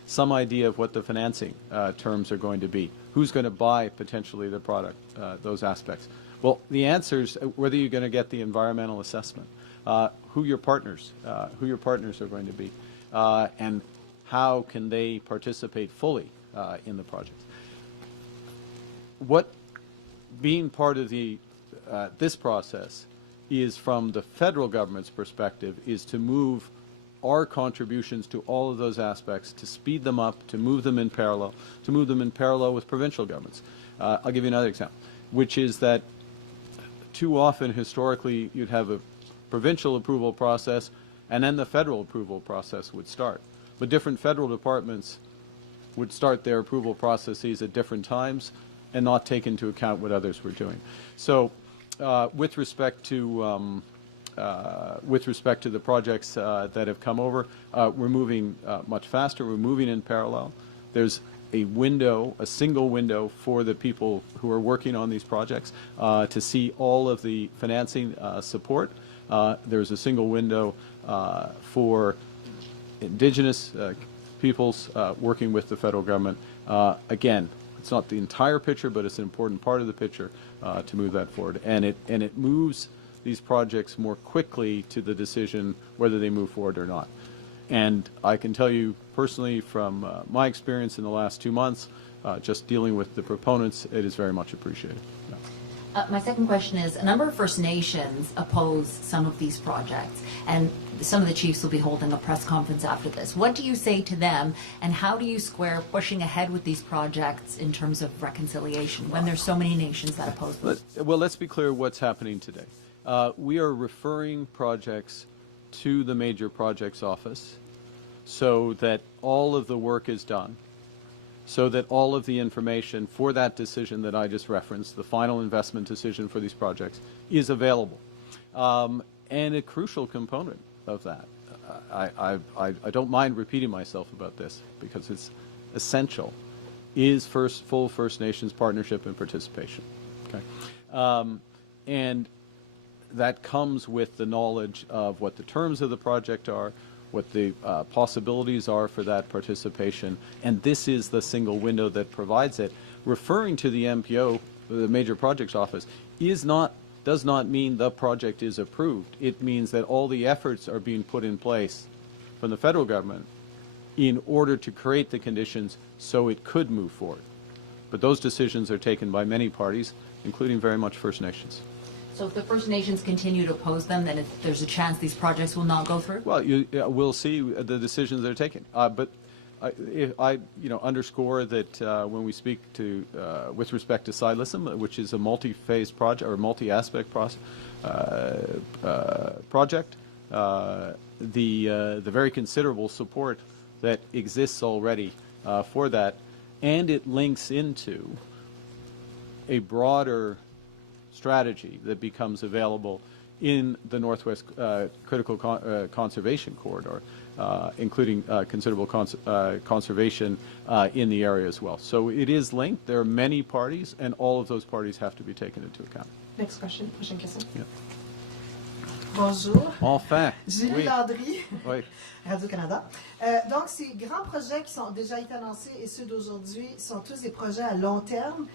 some idea of what the financing terms are going to be, who's going to buy potentially the product, those aspects. Well, the answers, whether you're going to get the environmental assessment, who your partners are going to be, and how can they participate fully in the project. What being part of the this process is, from the federal government's perspective, is to move our contributions to all of those aspects, to speed them up, to move them in parallel, with provincial governments. I'll give you another example, which is that too often, historically, you'd have a provincial approval process, and then the federal approval process would start. But different federal departments would start their approval processes at different times and not take into account what others were doing. So with respect to the projects that have come over, we're moving much faster. We're moving in parallel. There's a window, a single window for the people who are working on these projects to see all of the financing support. There's a single window for Indigenous peoples working with the federal government. Again, it's not the entire picture, but it's an important part of the picture to move that forward. And it moves these projects more quickly to the decision whether they move forward or not. And I can tell you personally from my experience in the last 2 months, just dealing with the proponents, it is very much appreciated. Yeah. My second question is, a number of First Nations oppose some of these projects, and some of the chiefs will be holding a press conference after this. What do you say to them, and how do you square pushing ahead with these projects in terms of reconciliation when there's so many nations that oppose them? Well, let's be clear what's happening today. We are referring projects to the Major Projects Office so that all of the work is done, so that all of the information for that decision that I just referenced, the final investment decision for these projects, is available. And a crucial component of that, I don't mind repeating myself about this because it's essential, is full First Nations partnership and participation. Okay? And that comes with the knowledge of what the terms of the project are, what the possibilities are for that participation, and this is the single window that provides it. Referring to the MPO, the Major Projects Office, does not mean the project is approved. It means that all the efforts are being put in place from the federal government in order to create the conditions so it could move forward. But those decisions are taken by many parties, including very much First Nations. So if the First Nations continue to oppose them, then there's a chance these projects will not go through? Well, we'll see the decisions that are taken. But I underscore that when we speak to, with respect to Silism, which is a multi-phase project or multi-aspect project, the very considerable support that exists already for that, and it links into a broader strategy that becomes available in the Northwest Critical Conservation Corridor, including considerable conservation in the area as well. So it is linked. There are many parties, and all of those parties have to be taken into account. Next question. Prochaine question. Yeah. Bonjour. Enfin. Julie Oui. Landry, Oui. Radio-Canada. Donc, ces grands projets qui sont déjà été annoncés et ceux d'aujourd'hui sont tous des projets à long terme.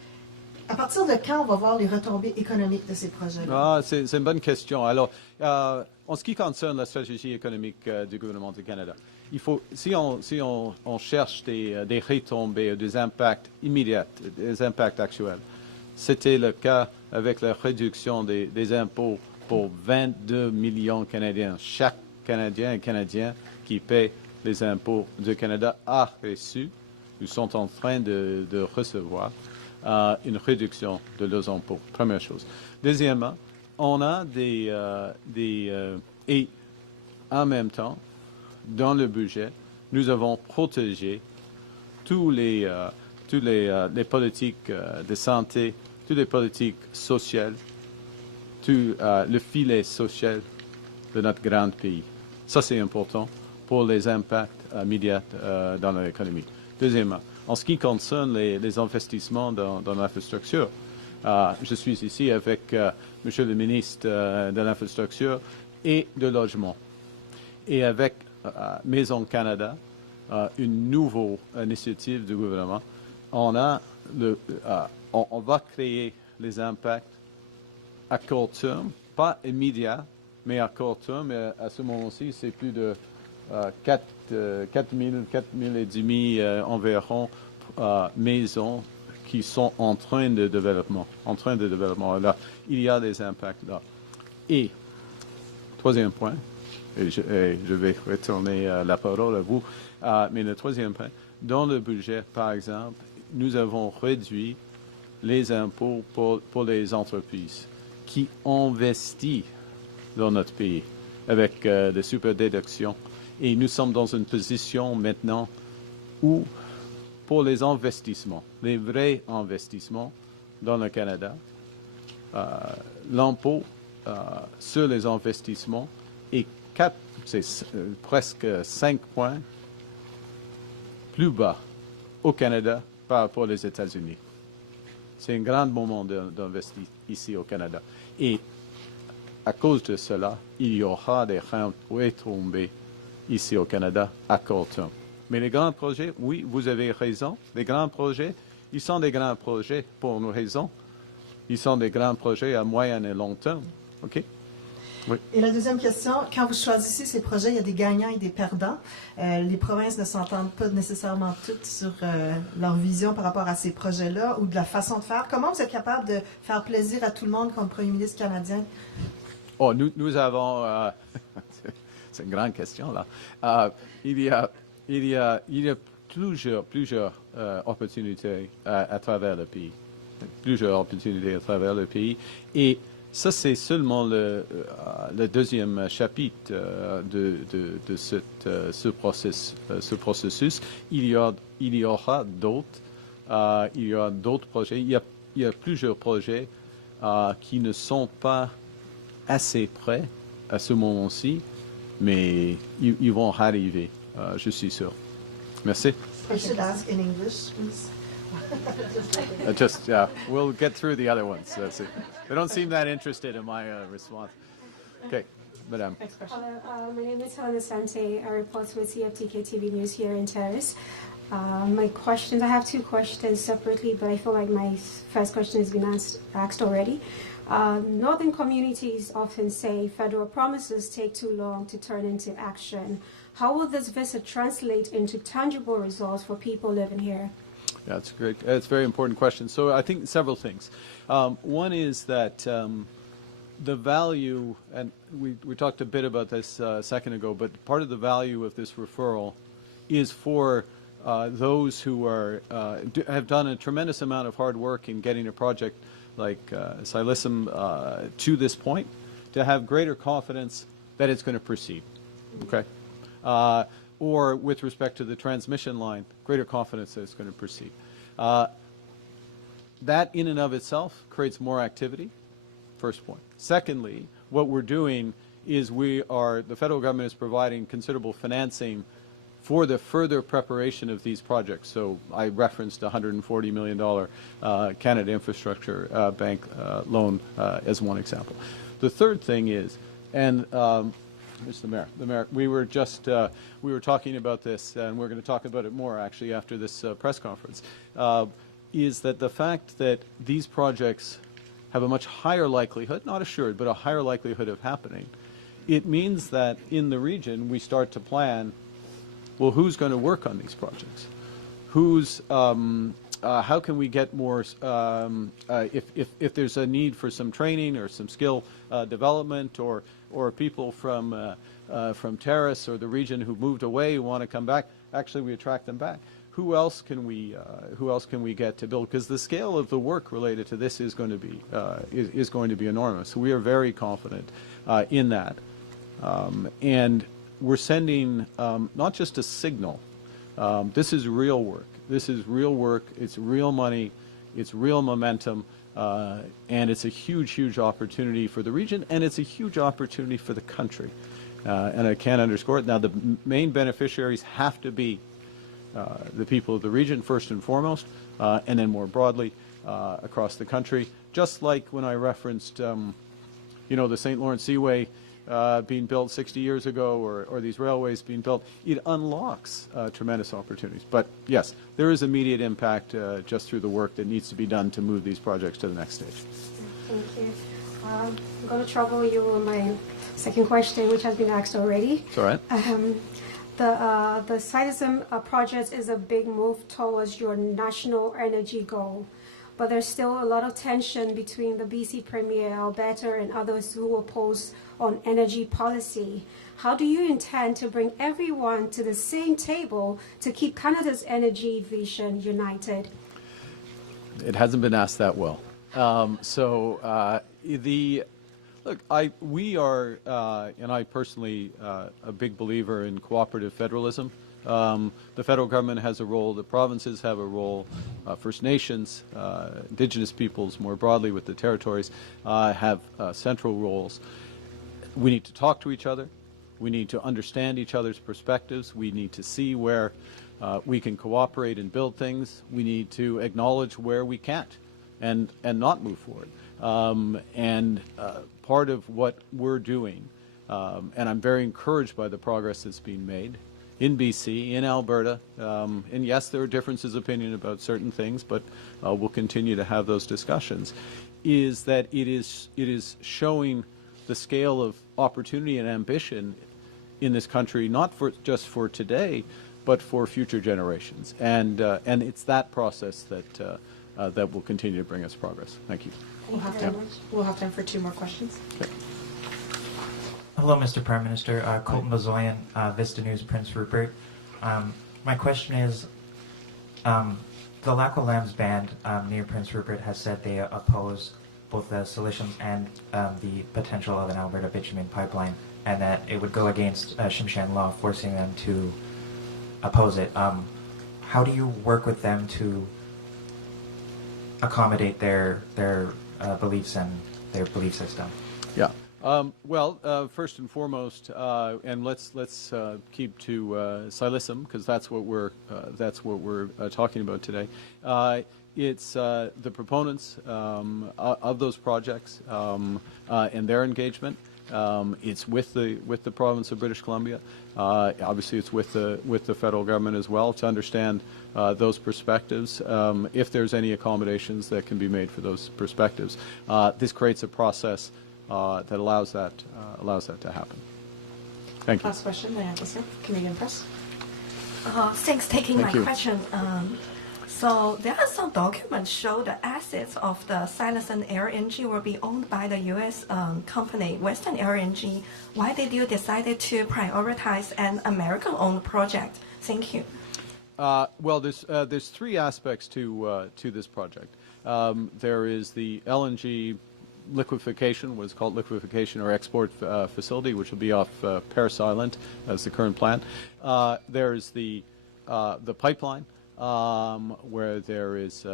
À partir de quand on va voir les retombées économiques de ces projets-là? C'est une bonne question. Alors, en ce qui concerne la stratégie économique du gouvernement du Canada, il faut, si on cherche des retombées, des impacts immédiats, des impacts actuels, c'était le cas avec la réduction des impôts pour 22 millions de Canadiens. Chaque Canadien et Canadien qui paie les impôts du Canada a reçu, ou sont en train de recevoir, une réduction de leurs impôts, première chose. Deuxièmement, on a et en même temps, dans le budget, nous avons protégé tous les toutes les politiques de santé, toutes les politiques sociales, tout le filet social de notre grand pays. Ça, c'est important pour les impacts immédiats dans l'économie. Deuxièmement, en ce qui concerne les investissements dans l'infrastructure, je suis ici avec Monsieur le ministre de l'Infrastructure et de Logement et avec Maison Canada, une nouvelle initiative du gouvernement. On va créer les impacts à court terme, pas immédiat, mais à court terme. À ce moment-ci, c'est plus de 4 000 et demi environ maisons qui sont en train de développement. Là, il y a des impacts là. Et troisième point, et je vais retourner la parole à vous, mais le troisième point, dans le budget, par exemple, nous avons réduit les impôts pour les entreprises qui investissent dans notre pays avec des super déductions. Et nous sommes dans une position maintenant où, pour les investissements, les vrais investissements dans le Canada, l'impôt sur les investissements est presque 5 points plus bas au Canada par rapport aux États-Unis. C'est un grand moment d'investir ici au Canada. Et à cause de cela, il y aura des retombées ici au Canada à court terme. Mais les grands projets, oui, vous avez raison. Les grands projets, ils sont des grands projets pour une raison. Ils sont des grands projets à moyen et long terme. OK? Oui. Et la deuxième question, quand vous choisissez ces projets, il y a des gagnants et des perdants. Les provinces ne s'entendent pas nécessairement toutes sur leur vision par rapport à ces projets-là ou de la façon de faire. Comment vous êtes capable de faire plaisir à tout le monde comme Premier ministre canadien? Oh, nous avons... c'est une grande question, là. Il y a plusieurs opportunités à travers le pays. Plusieurs opportunités à travers le pays. Et ça, c'est seulement le deuxième chapitre de ce processus. Il y aura d'autres projets. Il y a plusieurs projets qui ne sont pas assez près à ce moment-ci, mais ils vont arriver, je suis sûr. Merci. I should ask in English, please. We'll get through the other ones. That's it. They don't seem that interested in my response. Okay, Madame. Hello, my name is Helena Sante. I report with CFTK TV News here in Terrace. My questions, I have two questions separately, but I feel like my first question has been asked already. Northern communities often say federal promises take too long to turn into action. How will this visit translate into tangible results for people living here? Yeah, that's great. That's a very important question. So I think several things. One is that the value, and we talked a bit about this a second ago, but part of the value of this referral is for those who have done a tremendous amount of hard work in getting a project like Silicem to this point, to have greater confidence that it's going to proceed. Okay? Or with respect to the transmission line, greater confidence that it's going to proceed. That in and of itself creates more activity, first point. Secondly, what we're doing is the federal government is providing considerable financing for the further preparation of these projects. So I referenced a $140 million Canada Infrastructure Bank loan as one example. The third thing is, and Mr. Mayor, we were talking about this, and we're going to talk about it more actually after this press conference, is that the fact that these projects have a much higher likelihood, not assured, but a higher likelihood of happening, it means that in the region we start to plan, well, who's going to work on these projects? How can we get more, if there's a need for some training or some skill development, or people from Terrace or the region who moved away who want to come back, actually we attract them back. Who else can we get to build? Because the scale of the work related to this is going to be enormous. So we are very confident in that, and we're sending not just a signal. This is real work. This is real work. It's real money. It's real momentum. And it's a huge, huge opportunity for the region, and it's a huge opportunity for the country. And I can't underscore it. Now, the main beneficiaries have to be the people of the region, first and foremost, and then more broadly across the country. Just like when I referenced, the St. Lawrence Seaway being built 60 years ago, or these railways being built, it unlocks tremendous opportunities. But yes, there is immediate impact just through the work that needs to be done to move these projects to the next stage. Thank you. I'm going to trouble you on my second question, which has been asked already. It's all right. The Citizen project is a big move towards your national energy goal, but there's still a lot of tension between the BC Premier, Alberta, and others who oppose on energy policy. How do you intend to bring everyone to the same table to keep Canada's energy vision united? It hasn't been asked that well. We are, and I personally, a big believer in cooperative federalism. The federal government has a role, the provinces have a role, First Nations, Indigenous peoples more broadly with the territories have central roles. We need to talk to each other. We need to understand each other's perspectives. We need to see where we can cooperate and build things. We need to acknowledge where we can't and not move forward. Part of what we're doing, and I'm very encouraged by the progress that's being made in BC, in Alberta, and yes, there are differences of opinion about certain things, but we'll continue to have those discussions, is that it is showing the scale of opportunity and ambition in this country, not just for today, but for future generations. And it's that process that will continue to bring us progress. Thank you. We'll have time for 2 more questions. Okay. Hello, Mr. Prime Minister. Colton Bazoyan, Vista News, Prince Rupert. My question is, the Lac aux Lambs band near Prince Rupert has said they oppose both the solutions and the potential of an Alberta bitumen pipeline, and that it would go against Tsimshian law, forcing them to oppose it. How do you work with them to accommodate their beliefs and their belief system? Yeah. First and foremost, and let's keep to Silicem, because that's what we're talking about today. It's the proponents of those projects and their engagement. It's with the province of British Columbia. Obviously, it's with the federal government as well to understand those perspectives. If there's any accommodations that can be made for those perspectives, this creates a process that allows that to happen. Thank you. Last question, Diana Sir, Canadian Press. Thanks taking Thank my you. question. So there are some documents show the assets of the Silicon LNG will be owned by the U.S. Company, Western LNG. Why did you decide to prioritize an American-owned project? Thank you. There's 3 aspects to this project. There is the LNG liquefaction, what is called liquefaction or export facility, which will be off Terrace Island as the current plant. There's the pipeline, where there is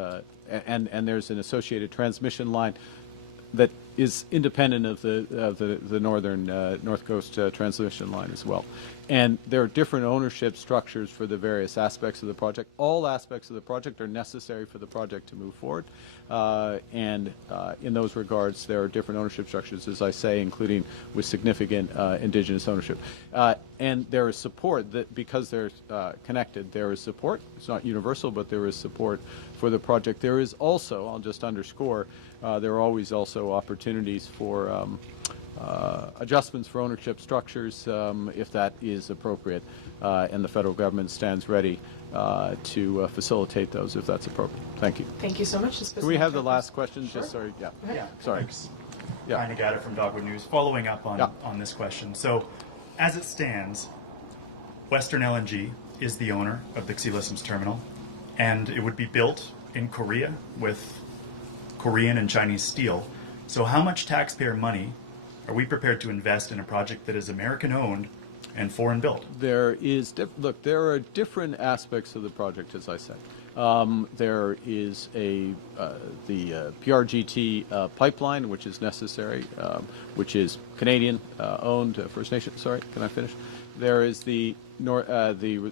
and there's an associated transmission line that is independent of the northern North Coast transmission line as well. And there are different ownership structures for the various aspects of the project. All aspects of the project are necessary for the project to move forward. In those regards, there are different ownership structures, as I say, including with significant Indigenous ownership. And there is support that because they're connected, there is support. It's not universal, but there is support for the project. There is also, I'll just underscore, there are always also opportunities for adjustments for ownership structures if that is appropriate, and the federal government stands ready to facilitate those if that's appropriate. Thank you. Thank you so much. Can we have the last question? Sure. Just sorry. Yeah. Yeah. Sorry. Thanks. Yeah. Ryan Agata from Dogwood News. Following up on this question. So, as it stands, Western LNG is the owner of the Xilisms terminal, and it would be built in Korea with Korean and Chinese steel. So how much taxpayer money are we prepared to invest in a project that is American-owned and foreign-built? There is, there are different aspects of the project, as I said. There is the PRGT pipeline, which is necessary, which is Canadian owned First Nation. Sorry, can I finish? There is the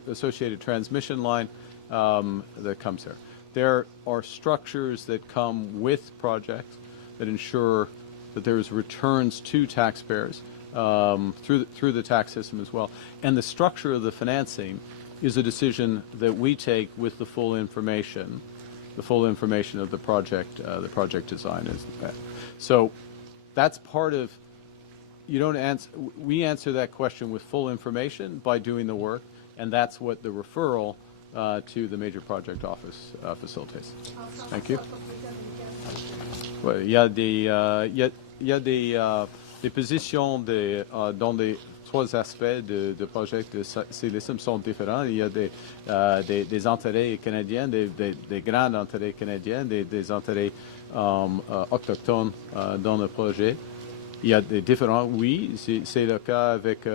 associated transmission line that comes there. There are structures that come with projects that ensure that there's returns to taxpayers through the tax system as well. And the structure of the financing is a decision that we take with the full information of the project design. So that's part of, we answer that question with full information by doing the work, and that's what the referral to the major project office facilitates. Thank you. Ouais, il y a des positions dans les trois aspects de projet de CILISM sont différents. Il y a des intérêts canadiens, des grands intérêts canadiens, des intérêts autochtones dans le projet. Il y a des différents, oui, c'est le cas avec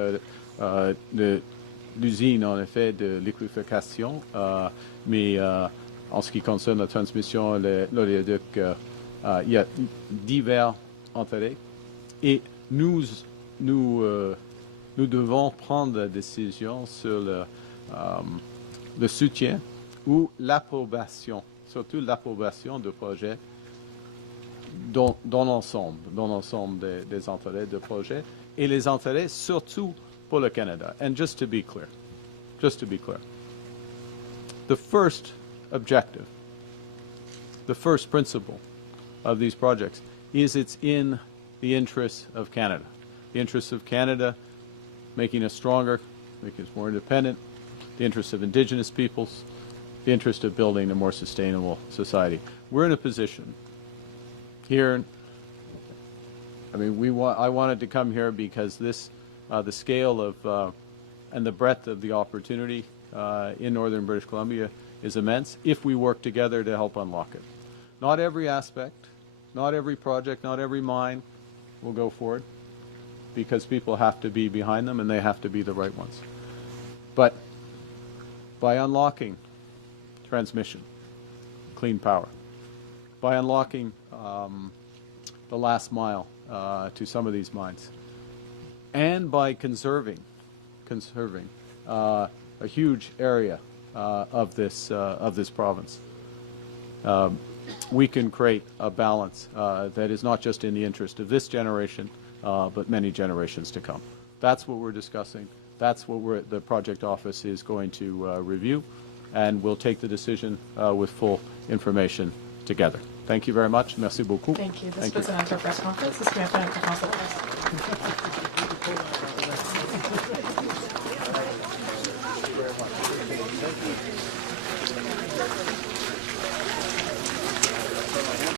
l'usine, en effet, de liquéfaction, mais en ce qui concerne la transmission, l'oléoduc, il y a divers intérêts et nous devons prendre la décision sur le soutien ou l'approbation, surtout l'approbation du projet dans l'ensemble des intérêts du projet et les intérêts surtout pour le Canada. And just to be clear, the first objective, the first principle of these projects is it's in the interests of Canada. The interests of Canada making us stronger, making us more independent, the interests of Indigenous peoples, the interest of building a more sustainable society. We're in a position here, I mean, I wanted to come here because this, the scale of and the breadth of the opportunity in northern British Columbia is immense if we work together to help unlock it. Not every aspect, not every project, not every mine will go forward because people have to be behind them and they have to be the right ones. But by unlocking transmission, clean power, by unlocking the last mile to some of these mines, and by conserving a huge area of this province, we can create a balance that is not just in the interest of this generation, but many generations to come. That's what we're discussing. That's what the project office is going to review, and we'll take the decision with full information together. Thank you very much. Merci beaucoup. Thank you. This was an after press conference. This may have been a council press.